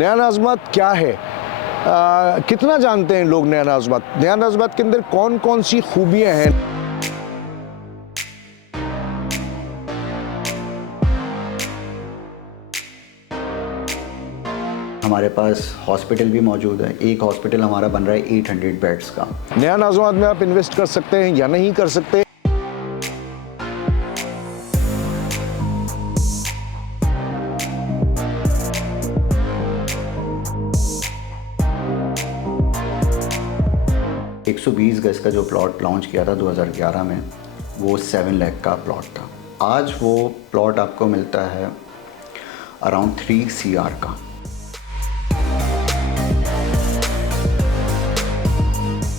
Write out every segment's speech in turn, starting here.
नया नाज़मात क्या है, कितना जानते हैं लोग नया नाज़मात? नया नाज़मात के अंदर कौन कौन सी खूबियाँ हैं? हमारे पास हॉस्पिटल भी मौजूद है। एक हॉस्पिटल हमारा बन रहा है 800 बेड्स का। नया नाज़मात में आप इन्वेस्ट कर सकते हैं या नहीं कर सकते? एक 120 गज का जो प्लॉट लॉन्च किया था 2011 में, वो 7 लाख का प्लॉट था। आज वो प्लॉट आपको मिलता है अराउंड 3 CR का।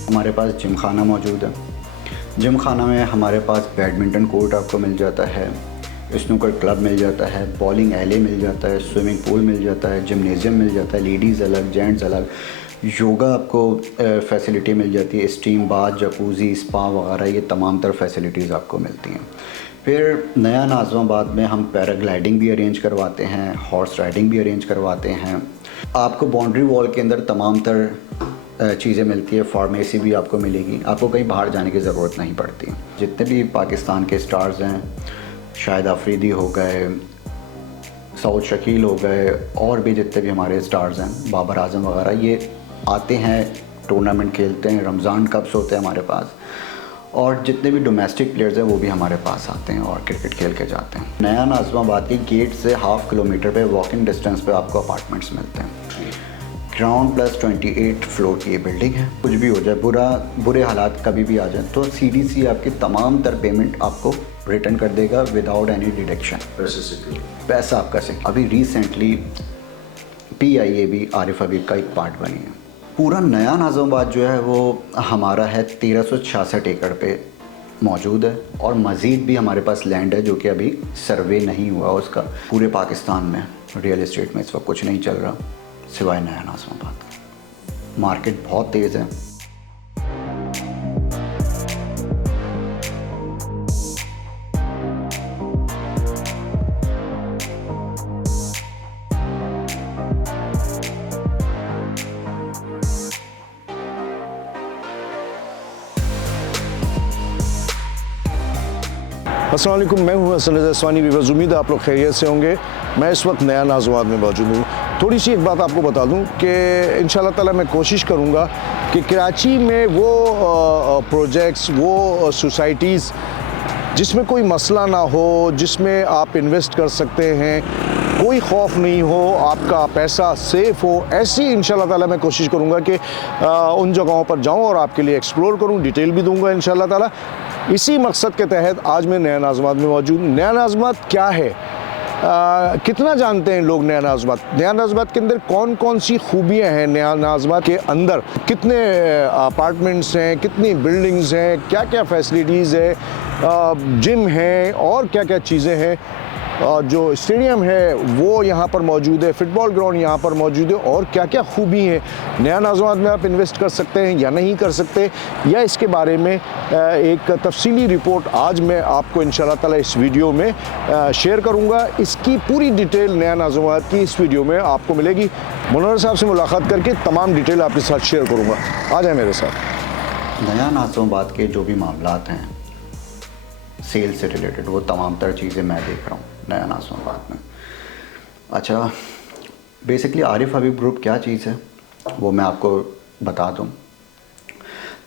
हमारे पास जिम खाना मौजूद है। जिम खाना में हमारे पास बैडमिंटन कोर्ट आपको मिल जाता है, स्नूकर क्लब मिल जाता है, बॉलिंग एले मिल जाता है, स्विमिंग पूल मिल जाता है, जिमनेजियम मिल जाता है, लेडीज़ अलग, जेंट्स अलग, योगा आपको फैसिलिटी मिल जाती है, स्टीम बाथ, जकूज़ी, स्पा वगैरह, ये तमाम तर फैसिलिटीज़ आपको मिलती हैं। फिर नया नाज़माबाद में हम पैराग्लाइडिंग भी अरेंज करवाते हैं, हॉर्स राइडिंग भी अरेंज करवाते हैं। आपको बाउंड्री वॉल के अंदर तमाम तर चीज़ें मिलती है। फार्मेसी भी आपको मिलेगी, आपको कहीं बाहर जाने की ज़रूरत नहीं पड़ती। जितने भी पाकिस्तान के स्टार्स हैं, शाहिद आफरीदी हो गए, सऊद शकील हो गए, और भी जितने भी हमारे स्टार्स हैं, बाबर आजम वगैरह, ये आते हैं, टूर्नामेंट खेलते हैं, रमज़ान कप्स होते हैं हमारे पास, और जितने भी डोमेस्टिक प्लेयर्स हैं वो भी हमारे पास आते हैं और क्रिकेट खेल के जाते हैं। नया नाज़माबाद के गेट से ½ किलोमीटर पे वॉकिंग डिस्टेंस पे आपको अपार्टमेंट्स मिलते हैं। ग्राउंड प्लस 28 फ्लोर की ये बिल्डिंग है। कुछ भी हो जाए, बुरे हालात कभी भी आ जाए, तो CDC आपकी तमाम तर पेमेंट आपको रिटर्न कर देगा विदाउट एनी डिडक्शन। पैसा आपका सिक्योर। अभी रिसेंटली PIAB आरिफ हबीब का एक पार्ट बनी है। पूरा नया नाज़माबाद जो है वो हमारा है 1366 एकड़ पे मौजूद है, और मज़ीद भी हमारे पास लैंड है जो कि अभी सर्वे नहीं हुआ उसका। पूरे पाकिस्तान में रियल इस्टेट में इस वक्त कुछ नहीं चल रहा सिवाय नया नाज़माबाद। मार्केट बहुत तेज़ है। अस्सलाम वालेकुम, मैं हूं हसन रज़ा स्वानी। व्यूअर्स, उम्मीद है आप लोग खैरियत से होंगे। मैं इस वक्त नया नाज़माबाद में मौजूद हूँ। थोड़ी सी एक बात आपको बता दूं कि इंशाल्लाह ताला मैं कोशिश करूँगा कि कराची में वो प्रोजेक्ट्स, वो सोसाइटीज़ जिसमें कोई मसला ना हो, जिसमें आप इन्वेस्ट कर सकते हैं, कोई खौफ नहीं हो, आपका पैसा सेफ़ हो, ऐसी इंशाल्लाह ताला मैं कोशिश करूँगा कि उन जगहों पर जाऊँ और आपके लिए एक्सप्लोर करूँ, डिटेल भी दूँगा इंशाल्लाह ताला। इसी मकसद के तहत आज मैं नया नाज़माबाद में मौजूद हूँ। नया नाज़माबाद क्या है, कितना जानते हैं लोग नया नाज़माबाद? नया नाज़माबाद के अंदर कौन कौन सी खूबियाँ हैं? नया नाज़माबाद के अंदर कितने अपार्टमेंट्स हैं, कितनी बिल्डिंग्स हैं, क्या क्या फैसिलिटीज़ है, जिम है और क्या क्या चीज़ें हैं, जो स्टेडियम है वो यहाँ पर मौजूद है, फुटबॉल ग्राउंड यहाँ पर मौजूद है, और क्या क्या खूबी है। नया नाज़माबाद में आप इन्वेस्ट कर सकते हैं या नहीं कर सकते, या इसके बारे में एक तफसीली रिपोर्ट आज मैं आपको इंशाल्लाह ताला इस वीडियो में शेयर करूँगा। इसकी पूरी डिटेल नया नाज़माबाद की इस वीडियो में आपको मिलेगी। मुनव्वर साहब से मुलाकात करके तमाम डिटेल आपके साथ शेयर करूँगा। आ जाए मेरे साथ। नया नाज़माबाद के जो भी मामलात हैं सेल से रिलेटेड, वो तमाम तर चीज़ें मैं देख रहा हूँ नया नाज़माबाद में। अच्छा, बेसिकली आरिफ हबीब ग्रुप क्या चीज़ है वो मैं आपको बता दूँ।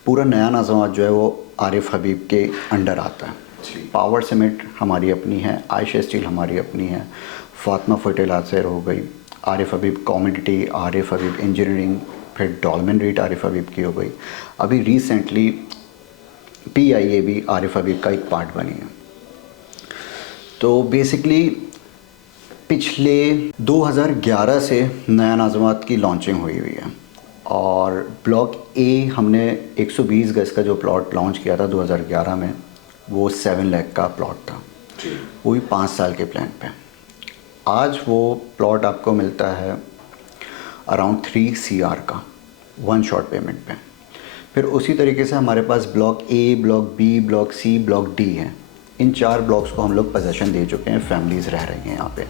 पूरा नया नाज़माबाद जो है वो आरिफ हबीब के अंडर आता है। पावर सीमेंट हमारी अपनी है, आयशा स्टील हमारी अपनी है, फातिमा फर्टिलाइज़र हो गई, आरिफ हबीब कमोडिटी, आरिफ हबीब इंजीनियरिंग, फिर डॉल्मेन रीट आरिफ हबीब की हो गई। अभी रिसेंटली PIAB आरिफ हबीब का एक पार्ट बनी है। तो बेसिकली पिछले 2011 से नया नाज़माबाद की लॉन्चिंग हुई है, और ब्लॉक A हमने 120 गज का जो प्लॉट लॉन्च किया था 2011 में, वो 7 लाख का प्लॉट था, वो भी 5 साल के प्लान पे। आज वो प्लॉट आपको मिलता है अराउंड 3 CR का 1 शॉट पेमेंट पे। फिर उसी तरीके से हमारे पास block A, block B, block C, block D है। इन 4 ब्लॉक्स को हम लोग पोजेसन दे चुके हैं, फैमिलीज़ रह रही हैं यहाँ पे।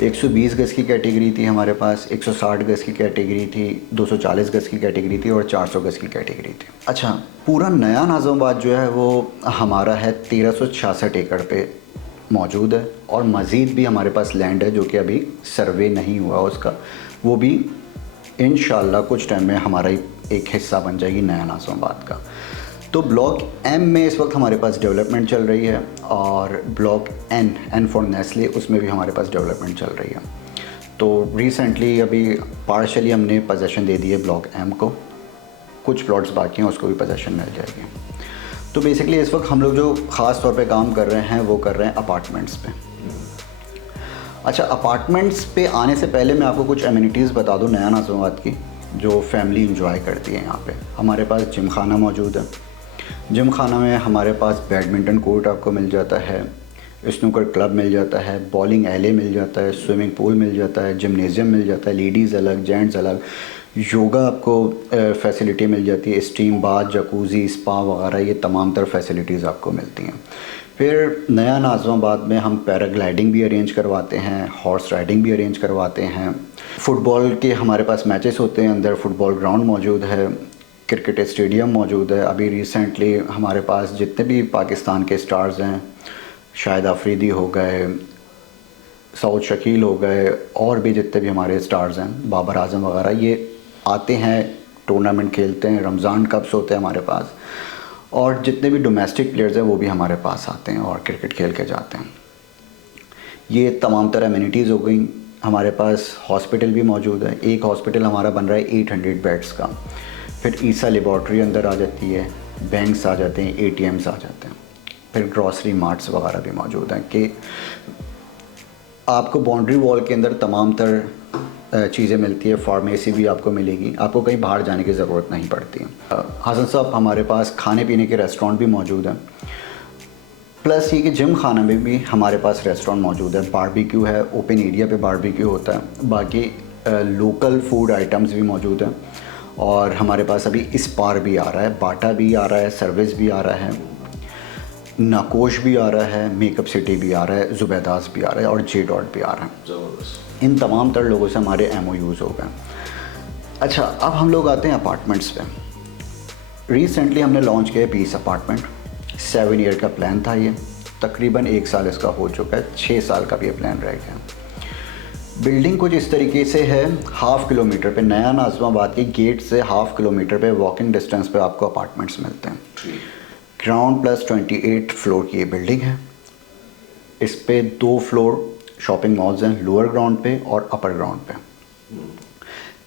120 गज़ की कैटेगरी थी हमारे पास, 160 गज़ की कैटेगरी थी, 240 गज़ की कैटेगरी थी और 400 गज़ की कैटेगरी थी। अच्छा, पूरा नया नाज़िमाबाद जो है वो हमारा है 1366 एकड़ पे मौजूद है, और मज़ीद भी हमारे पास लैंड है जो कि अभी सर्वे नहीं हुआ उसका, वो भी इंशाल्लाह कुछ टाइम में हमारा एक हिस्सा बन जाएगी नया नाज़िमाबाद का। तो ब्लॉक एम में इस वक्त हमारे पास डेवलपमेंट चल रही है, और ब्लॉक एन फॉर नेस्ले, उसमें भी हमारे पास डेवलपमेंट चल रही है। तो रिसेंटली अभी पार्शली हमने पोजेसन दे दी है ब्लॉक एम को, कुछ प्लॉट्स बाकी हैं, उसको भी पोजेसन मिल जाएगी। तो बेसिकली इस वक्त हम लोग जो ख़ास तौर पे काम कर रहे हैं वो कर रहे हैं अपार्टमेंट्स पे। अच्छा, अपार्टमेंट्स पे आने से पहले मैं आपको कुछ एमिनिटीज़ बता दूं नया नाज़िमाबाद की, जो फैमिली इंजॉय करती है यहाँ पे। हमारे पास जिम खाना मौजूद है। जिम खाना में हमारे पास बैडमिंटन कोर्ट आपको मिल जाता है, स्नूकर क्लब मिल जाता है, बॉलिंग एले मिल जाता है, स्विमिंग पूल मिल जाता है, जिमनेज़ियम मिल जाता है, लेडीज़ अलग, जेंट्स अलग, योगा आपको फैसिलिटी मिल जाती है, स्टीम बाथ, जकूज़ी, स्पा वगैरह, ये तमाम तर फैसिलिटीज़ आपको मिलती हैं। फिर नया नाज़िमाबाद में हम पैराग्लाइडिंग भी अरेंज करवाते हैं, हॉर्स राइडिंग भी अरेंज करवाते हैं। फ़ुटबॉल के हमारे पास मैचेस होते हैं, अंदर फुटबॉल ग्राउंड मौजूद है, क्रिकेट स्टेडियम मौजूद है। अभी रिसेंटली हमारे पास जितने भी पाकिस्तान के स्टार्स हैं, शाहिद अफरीदी हो गए, सऊद शकील हो गए, और भी जितने भी हमारे स्टार्स हैं, बाबर आजम वगैरह, ये आते हैं, टूर्नामेंट खेलते हैं, रमज़ान कप्स होते हैं हमारे पास, और जितने भी डोमेस्टिक प्लेयर्स हैं वो भी हमारे पास आते हैं और क्रिकेट खेल के जाते हैं। ये तमाम तरह एमिनिटीज़ हो गई। हमारे पास हॉस्पिटल भी मौजूद है। एक हॉस्पिटल हमारा बन रहा है 800 बेड्स का। फिर ईसा लेबॉर्ट्री अंदर आ जाती है, बैंक्स आ जाते हैं, ATMs आ जाते हैं। फिर ग्रॉसरी मार्ट्स वगैरह भी मौजूद हैं कि आपको बाउंड्री वॉल के अंदर तमाम तर चीज़ें मिलती है। फार्मेसी भी आपको मिलेगी, आपको कहीं बाहर जाने की ज़रूरत नहीं पड़ती है। हसन साहब, हमारे पास खाने पीने के रेस्टोरेंट भी मौजूद हैं, प्लस ये कि जिम खाना में भी हमारे पास रेस्टोरेंट मौजूद है। बारबेक्यू है, ओपन एरिया पे बारबेक्यू होता है। बाकी लोकल फूड आइटम्स भी मौजूद हैं, और हमारे पास अभी इस्पार भी आ रहा है, बाटा भी आ रहा है, सर्विस भी आ रहा है, नाकोश भी आ रहा है, मेकअप सिटी भी आ रहा है, जुबैदास भी आ रहा है, और जे डॉट भी आ रहा है। इन तमाम तर लोगों से हमारे MOUs हो गए। अच्छा, अब हम लोग आते हैं अपार्टमेंट्स पे। रिसेंटली हमने लॉन्च किया पीस अपार्टमेंट। 7 ईयर का प्लान था, ये तकरीबन 1 साल इसका हो चुका है, 6 साल का भी ये प्लान रह गया। बिल्डिंग कुछ इस तरीके से है, 1/2 किलोमीटर पे, नया नाज़िमाबाद के गेट से 1/2 किलोमीटर पे वॉकिंग डिस्टेंस पे आपको अपार्टमेंट्स मिलते हैं। ग्राउंड प्लस 28 फ्लोर की ये बिल्डिंग है। इस पे 2 फ्लोर शॉपिंग मॉल्स हैं, लोअर ग्राउंड पे और अपर ग्राउंड पे।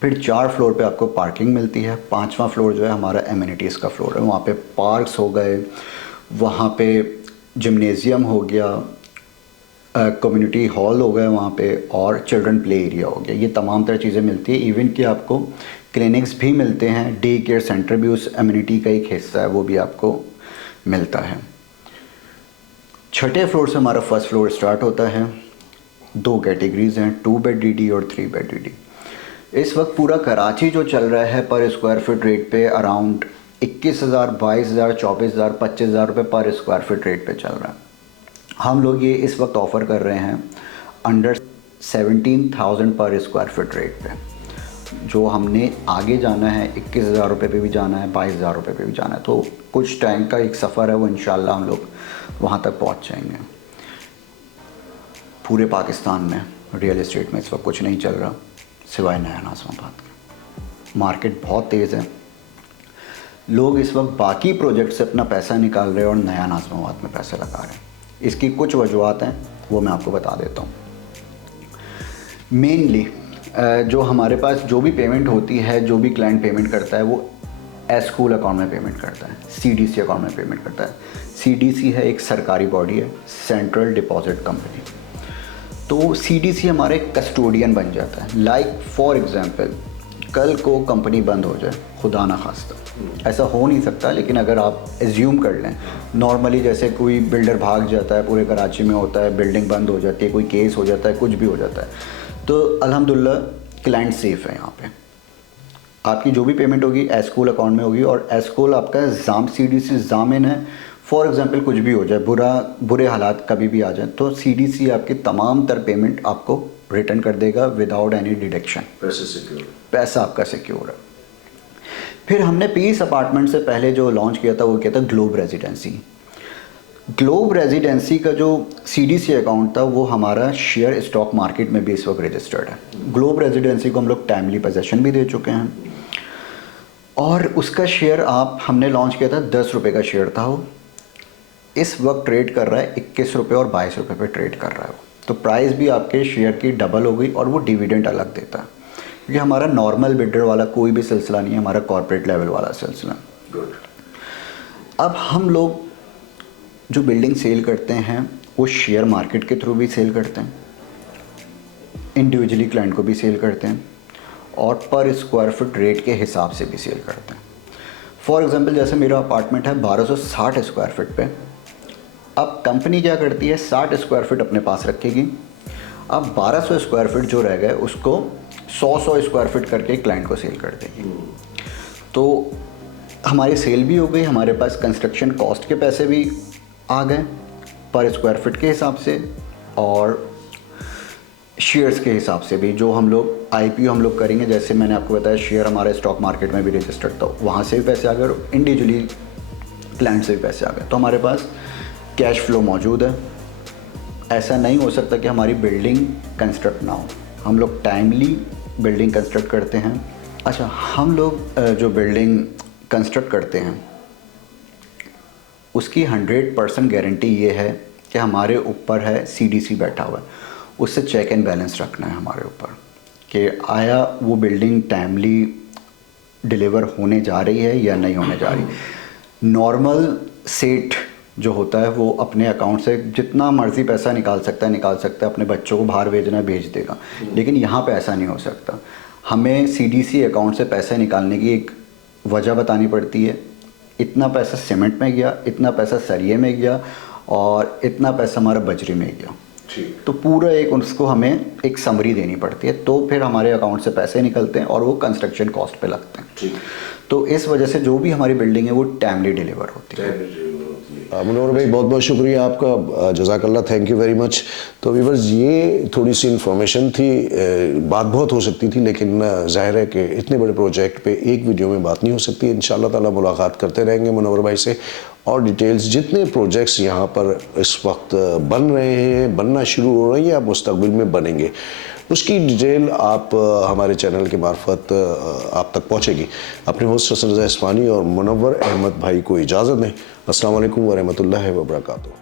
फिर 4 फ्लोर पे आपको पार्किंग मिलती है। 5वां फ्लोर जो है हमारा एमिनिटीज़ का फ्लोर है। वहाँ पे पार्क्स हो गए, वहाँ पे जिमनेज़ियम हो गया, कम्युनिटी हॉल हो गए वहाँ पे, और चिल्ड्रन प्ले एरिया हो गया। ये तमाम तरह चीज़ें मिलती है। इवन कि आपको क्लिनिक्स भी मिलते हैं, डे केयर सेंटर भी उस एमिनिटी का एक हिस्सा है, वो भी आपको मिलता है। 6ठे फ्लोर से हमारा फर्स्ट फ्लोर स्टार्ट होता है। 2 कैटेगरीज़ हैं, 2 बेड DD और 3 बेड DD। इस वक्त पूरा कराची जो चल रहा है पर स्क्वायर फीट रेट पे अराउंड 21,000, 22,000, 24,000, 25,000 रुपये पर स्क्वायर फीट रेट पे चल रहा है। हम लोग ये इस वक्त ऑफ़र कर रहे हैं अंडर 17,000 पर स्क्वायर फीट रेट पे। जो हमने आगे जाना है 21,000 रुपये पे भी जाना है, 22,000 रुपये पे भी जाना है। तो कुछ टाइम का एक सफ़र है, वो इंशाल्लाह हम लोग वहाँ तक पहुँच जाएंगे। पूरे पाकिस्तान में रियल इस्टेट में इस वक्त कुछ नहीं चल रहा सिवाय नया नाज़िमाबाद का। मार्केट बहुत तेज़ है, लोग इस वक्त बाकी प्रोजेक्ट से अपना पैसा निकाल रहे हैं और नया नाज़िमाबाद में पैसा लगा रहे हैं। इसकी कुछ वजूहत हैं, वो मैं आपको बता देता हूँ। मेनली जो हमारे पास जो भी पेमेंट होती है, जो भी क्लाइंट पेमेंट करता है, वो एस्कूल अकाउंट में पेमेंट करता है, CDC अकाउंट में पेमेंट करता है। CDC है एक सरकारी बॉडी है, सेंट्रल डिपॉजिट कंपनी। तो CDC हमारे कस्टोडियन बन जाता है। लाइक फॉर एग्जांपल, कल को कंपनी बंद हो जाए, खुदा ना खास्ता, ऐसा हो नहीं सकता, लेकिन अगर आप एज्यूम कर लें नॉर्मली, जैसे कोई बिल्डर भाग जाता है, पूरे कराची में होता है, बिल्डिंग बंद हो जाती है, कोई केस हो जाता है, कुछ भी हो जाता है, तो अल्हम्दुलिल्लाह क्लाइंट सेफ़ है। यहाँ पे आपकी जो भी पेमेंट होगी एस्कूल अकाउंट में होगी, और एस्कूल आपका CDC ज़ामिन है फॉर एग्जांपल कुछ भी हो जाए, बुरे हालात कभी भी आ जाए, तो सीडीसी आपकी तमाम तर पेमेंट आपको रिटर्न कर देगा विदाउट एनी डिडक्शन। पैसा आपका सिक्योर है। फिर हमने पीस अपार्टमेंट से पहले जो लॉन्च किया था वो किया था ग्लोब रेजिडेंसी। ग्लोब रेजिडेंसी का जो सीडीसी अकाउंट था वो हमारा शेयर स्टॉक मार्केट में भी इस वक्त रजिस्टर्ड है। ग्लोब रेजिडेंसी को हम लोग टाइमली पोजेसन भी दे चुके हैं और उसका शेयर हमने लॉन्च किया था 10 रुपये का शेयर था वो, इस वक्त ट्रेड कर रहा है 21 रुपये और 22 रुपये पे ट्रेड कर रहा है वो। तो प्राइस भी आपके शेयर की डबल हो गई और वो डिविडेंड अलग देता है, क्योंकि हमारा नॉर्मल बिल्डर वाला कोई भी सिलसिला नहीं है, हमारा कॉर्पोरेट लेवल वाला सिलसिला। अब हम लोग जो बिल्डिंग सेल करते हैं वो शेयर मार्केट के थ्रू भी सेल करते हैं, इंडिविजुअली क्लाइंट को भी सेल करते हैं और पर स्क्वायर फुट रेट के हिसाब से भी सेल करते हैं। फॉर एग्जांपल जैसे मेरा अपार्टमेंट है 1260 स्क्वायर फुट पे, अब कंपनी क्या करती है 60 स्क्वायर फुट अपने पास रखेगी, अब 1200 स्क्वायर फुट जो रह गए उसको 100 स्क्वायर फुट करके क्लाइंट को सेल कर देगी। तो हमारी सेल भी हो गई, हमारे पास कंस्ट्रक्शन कॉस्ट के पैसे भी आ गए पर स्क्वायर फुट के हिसाब से और शेयर्स के हिसाब से भी। जो हम लोग आईपीओ हम लोग करेंगे, जैसे मैंने आपको बताया शेयर हमारे स्टॉक मार्केट में भी रजिस्टर्ड था, वहाँ से भी पैसे आ गए और इंडिविजुअली क्लाइंट से भी पैसे आ गए। तो हमारे पास कैश फ्लो मौजूद है। ऐसा नहीं हो सकता कि हमारी बिल्डिंग कंस्ट्रक्ट ना हो, हम लोग टाइमली बिल्डिंग कंस्ट्रक्ट करते हैं। अच्छा, हम लोग जो बिल्डिंग कंस्ट्रक्ट करते हैं उसकी 100% गारंटी ये है कि हमारे ऊपर है सीडीसी बैठा हुआ है, उससे चेक एंड बैलेंस रखना है हमारे ऊपर कि आया वो बिल्डिंग टाइमली डिलीवर होने जा रही है या नहीं होने जा रही। नॉर्मल सेठ जो होता है वो अपने अकाउंट से जितना मर्ज़ी पैसा निकाल सकता है, अपने बच्चों को बाहर भेजना भेज देगा, लेकिन यहाँ पे ऐसा नहीं हो सकता। हमें सीडीसी अकाउंट से पैसे निकालने की एक वजह बतानी पड़ती है, इतना पैसा सीमेंट में गया, इतना पैसा सरिये में गया और इतना पैसा हमारा बजरी में गया। तो पूरा एक उसको हमें एक समरी देनी पड़ती है, तो फिर हमारे अकाउंट से पैसे निकलते हैं और वो कंस्ट्रक्शन कॉस्ट पे लगते हैं। तो इस वजह से जो भी हमारी बिल्डिंग है वो टाइमली डिलीवर होती है। मनोहर भाई बहुत बहुत शुक्रिया आपका, जज़ाकल्लाह, थैंक यू वेरी मच। तो व्यूअर्स ये थोड़ी सी इन्फॉर्मेशन थी, बात बहुत हो सकती थी लेकिन ज़ाहिर है कि इतने बड़े प्रोजेक्ट पे एक वीडियो में बात नहीं हो सकती। इंशाअल्लाह ताला मुलाकात करते रहेंगे मनोहर भाई से और डिटेल्स जितने प्रोजेक्ट्स यहाँ पर इस वक्त बन रहे हैं, बनना शुरू हो रही है या मुस्तकबिल में बनेंगे, उसकी डिटेल आप हमारे चैनल के मार्फत आप तक पहुँचेगी। अपने होस्ट हसन रज़ा इस्मानी और मुनव्वर अहमद भाई को इजाज़त दें। अस्सलाम वालेकुम व रहमतुल्लाहि व बरकातुहू।